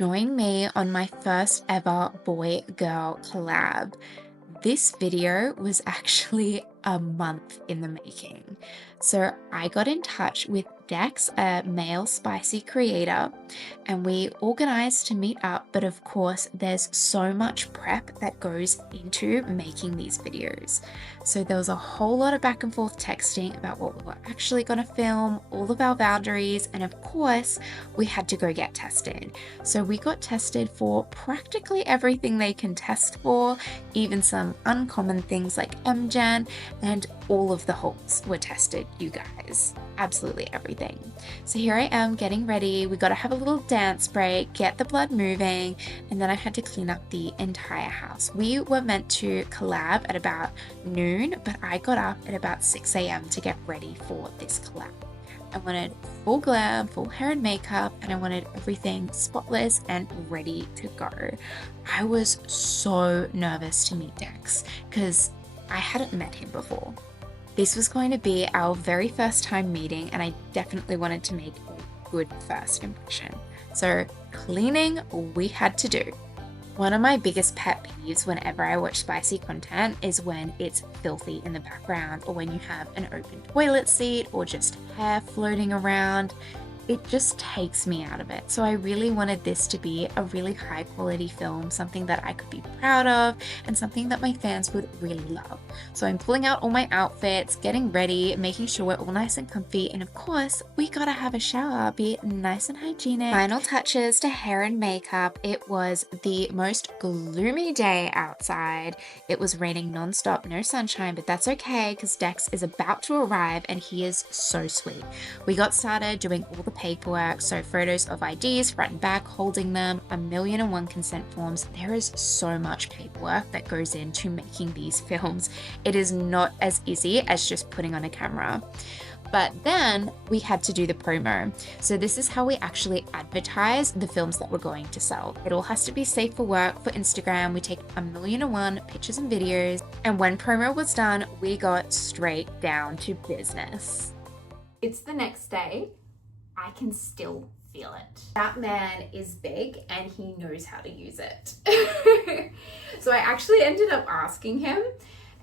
Join me on my first ever boy-girl collab. This video was actually a month in the making. So I got in touch with Dex, a male spicy creator, and we organized to meet up. But of course, there's so much prep that goes into making these videos. So there was a whole lot of back and forth texting about what we were actually going to film, all of our boundaries, and of course, we had to go get tested. So we got tested for practically everything they can test for, even some uncommon things like MGen, and all of the holds were tested, you guys. Absolutely everything. So here I am getting ready. We got to have a little dance break, get the blood moving, and then I had to clean up the entire house. We were meant to collab at about noon, but I got up at about 6 a.m. to get ready for this collab. I wanted full glam, full hair and makeup, and I wanted everything spotless and ready to go. I was so nervous to meet Dex because I hadn't met him before. This was going to be our very first time meeting, and I definitely wanted to make a good first impression. So cleaning we had to do. One of my biggest pet peeves whenever I watch spicy content is when it's filthy in the background, or when you have an open toilet seat or just hair floating around. It just takes me out of it. So I really wanted this to be a really high quality film, something that I could be proud of and something that my fans would really love. So I'm pulling out all my outfits, getting ready, making sure we're all nice and comfy, and of course, we gotta have a shower, be nice and hygienic. Final touches to hair and makeup. It was the most gloomy day outside. It was raining non-stop, no sunshine, but that's okay because Dex is about to arrive and he is so sweet. We got started doing all the paperwork, so photos of IDs front and back, holding them, 1,000,001 consent forms. There is so much paperwork that goes into making these films. It is not as easy as just putting on a camera. But then we had to do the promo. So this is how we actually advertise the films that we're going to sell. It all has to be safe for work. For Instagram, we take 1,000,001 pictures and videos. And when promo was done, we got straight down to business. It's the next day. I can still feel it. That man is big and he knows how to use it. So I actually ended up asking him,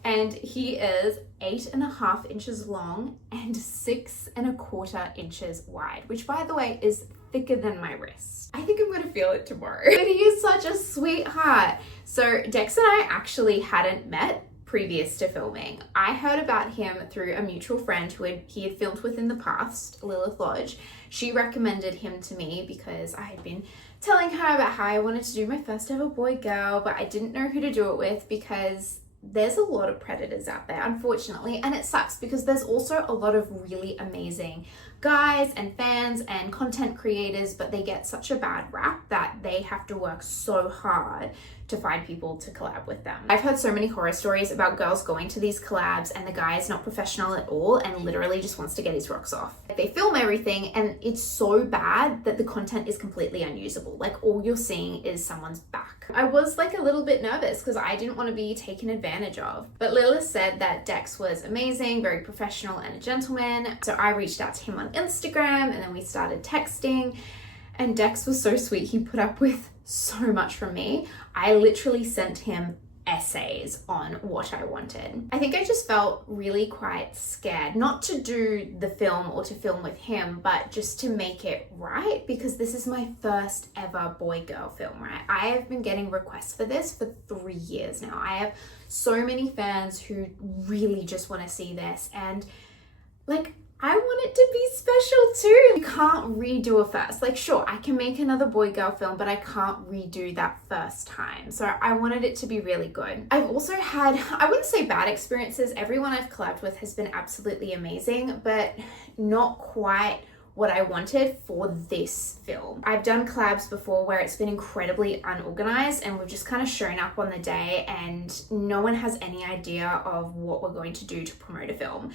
and he is 8.5 inches long and 6.25 inches wide, which by the way is thicker than my wrist. I think I'm gonna feel it tomorrow. But he is such a sweetheart. So Dex and I actually hadn't met previous to filming. I heard about him through a mutual friend who he had filmed with in the past, Lilith Lodge. She recommended him to me because I had been telling her about how I wanted to do my first ever boy girl, but I didn't know who to do it with because there's a lot of predators out there, unfortunately, and it sucks because there's also a lot of really amazing guys and fans and content creators, but they get such a bad rap that they have to work so hard to find people to collab with them. I've heard so many horror stories about girls going to these collabs and the guy is not professional at all and literally just wants to get his rocks off. They film everything and it's so bad that the content is completely unusable. Like all you're seeing is someone's back. I was like a little bit nervous because I didn't want to be taken advantage of. But Lilith said that Dex was amazing, very professional and a gentleman. So I reached out to him on Instagram and then we started texting. And Dex was so sweet. He put up with so much from me. I literally sent him essays on what I wanted. I think I just felt really quite scared, not to do the film or to film with him, but just to make it right, because this is my first ever boy-girl film, right? I have been getting requests for this for 3 years now. I have so many fans who really just want to see this, and like, I want it to be special too. You can't redo a first. Like, sure, I can make another boy girl film, but I can't redo that first time. So I wanted it to be really good. I've also had, I wouldn't say bad experiences. Everyone I've collabed with has been absolutely amazing, but not quite what I wanted for this film. I've done collabs before where it's been incredibly unorganized and we've just kind of shown up on the day and no one has any idea of what we're going to do to promote a film.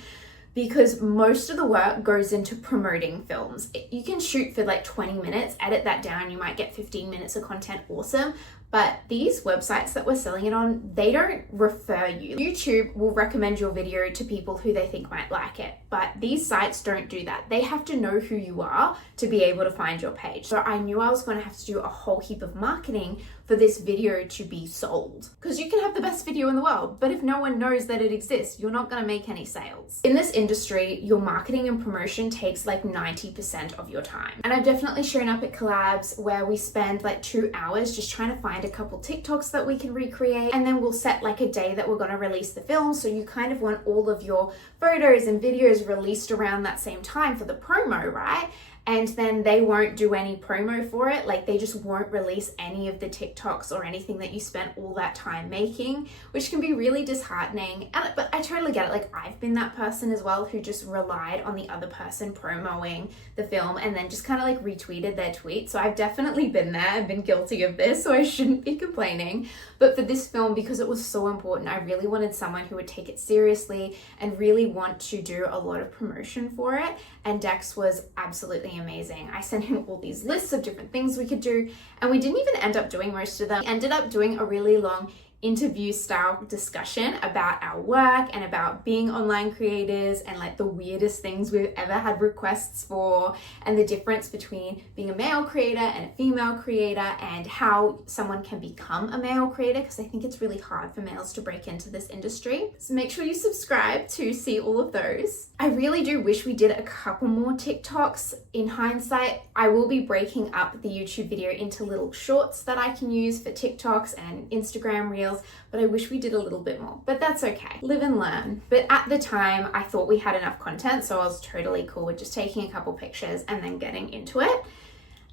because most of the work goes into promoting films. You can shoot for like 20 minutes, edit that down, you might get 15 minutes of content, awesome. But these websites that we're selling it on, they don't refer you. YouTube will recommend your video to people who they think might like it, but these sites don't do that. They have to know who you are to be able to find your page. So I knew I was going to have to do a whole heap of marketing for this video to be sold. Because you can have the best video in the world, but if no one knows that it exists, you're not going to make any sales. In this industry, your marketing and promotion takes like 90% of your time. And I've definitely shown up at collabs where we spend like 2 hours just trying to find a couple TikToks that we can recreate, and then we'll set like a day that we're going to release the film. So you kind of want all of your photos and videos released around that same time for the promo, right? And then they won't do any promo for it. Like they just won't release any of the TikToks or anything that you spent all that time making, which can be really disheartening. But I totally get it. Like I've been that person as well who just relied on the other person promoting the film and then just kind of like retweeted their tweet. So I've definitely been there. I've been guilty of this, so I shouldn't be complaining. But for this film, because it was so important, I really wanted someone who would take it seriously and really want to do a lot of promotion for it. And Dex was absolutely amazing. I sent him all these lists of different things we could do, and we didn't even end up doing most of them. We ended up doing a really long interview style discussion about our work and about being online creators and like the weirdest things we've ever had requests for, and the difference between being a male creator and a female creator, and how someone can become a male creator, because I think it's really hard for males to break into this industry. So make sure you subscribe to see all of those. I really do wish we did a couple more TikToks. In hindsight, I will be breaking up the YouTube video into little shorts that I can use for TikToks and Instagram Reels, but I wish we did a little bit more, but that's okay. Live and learn. But at the time, I thought we had enough content, so I was totally cool with just taking a couple pictures and then getting into it.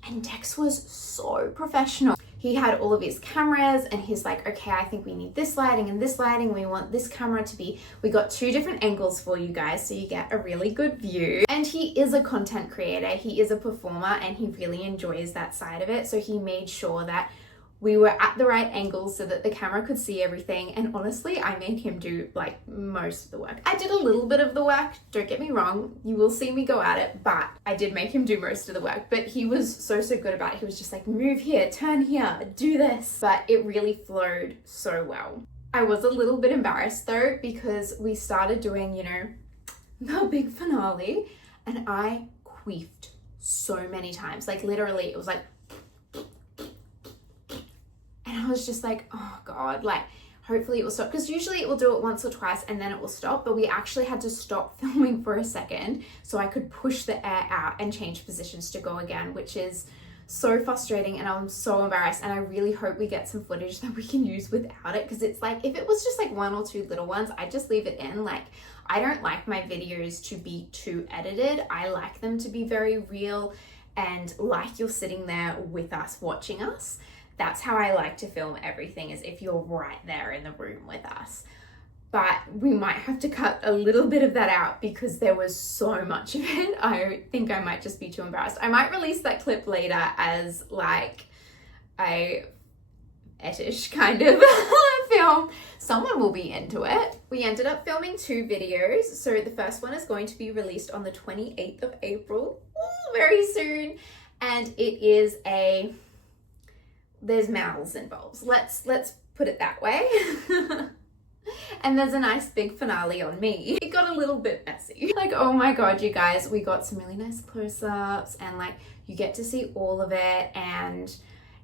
And Dex was so professional. He had all of his cameras and he's like, okay, I think we need this lighting and this lighting. We want this camera to be, we got 2 different angles for you guys so you get a really good view. And he is a content creator, he is a performer, and he really enjoys that side of it. So he made sure that we were at the right angle so that the camera could see everything. And honestly, I made him do like most of the work. I did a little bit of the work, don't get me wrong, you will see me go at it, but I did make him do most of the work. But he was so good about it. He was just like, move here, turn here, do this. But it really flowed so well. I was a little bit embarrassed though, because we started doing, you know, the big finale, and I queefed so many times. Like literally, it was like, and I was just like, oh God, like hopefully it will stop. Because usually it will do it once or twice and then it will stop. But we actually had to stop filming for a second so I could push the air out and change positions to go again, which is so frustrating, and I'm so embarrassed. And I really hope we get some footage that we can use without it, because it's like, if it was just like 1 or 2 little ones, I just leave it in. Like, I don't like my videos to be too edited. I like them to be very real and like you're sitting there with us, watching us. That's how I like to film everything, is if you're right there in the room with us. But we might have to cut a little bit of that out because there was so much of it. I think I might just be too embarrassed. I might release that clip later as like a fetish kind of film. Someone will be into it. We ended up filming 2 videos. So the first one is going to be released on the 28th of April, very soon. And it is there's mouths involved. Let's put it that way. And there's a nice big finale on me. It got a little bit messy. Like, oh my God, you guys, we got some really nice close-ups and like you get to see all of it. And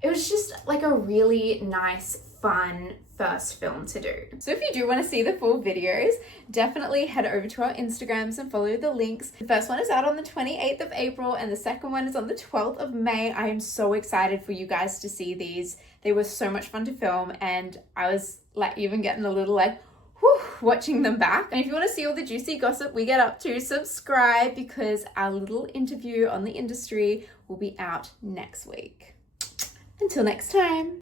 it was just like a really nice, fun first film to do. So if you do want to see the full videos, definitely head over to our Instagrams and follow the links. The first one is out on the 28th of April and the second one is on the 12th of May. I am so excited for you guys to see these. They were so much fun to film, and I was like even getting a little like, whew, watching them back. And if you want to see all the juicy gossip we get up to, subscribe, because our little interview on the industry will be out next week. Until next time.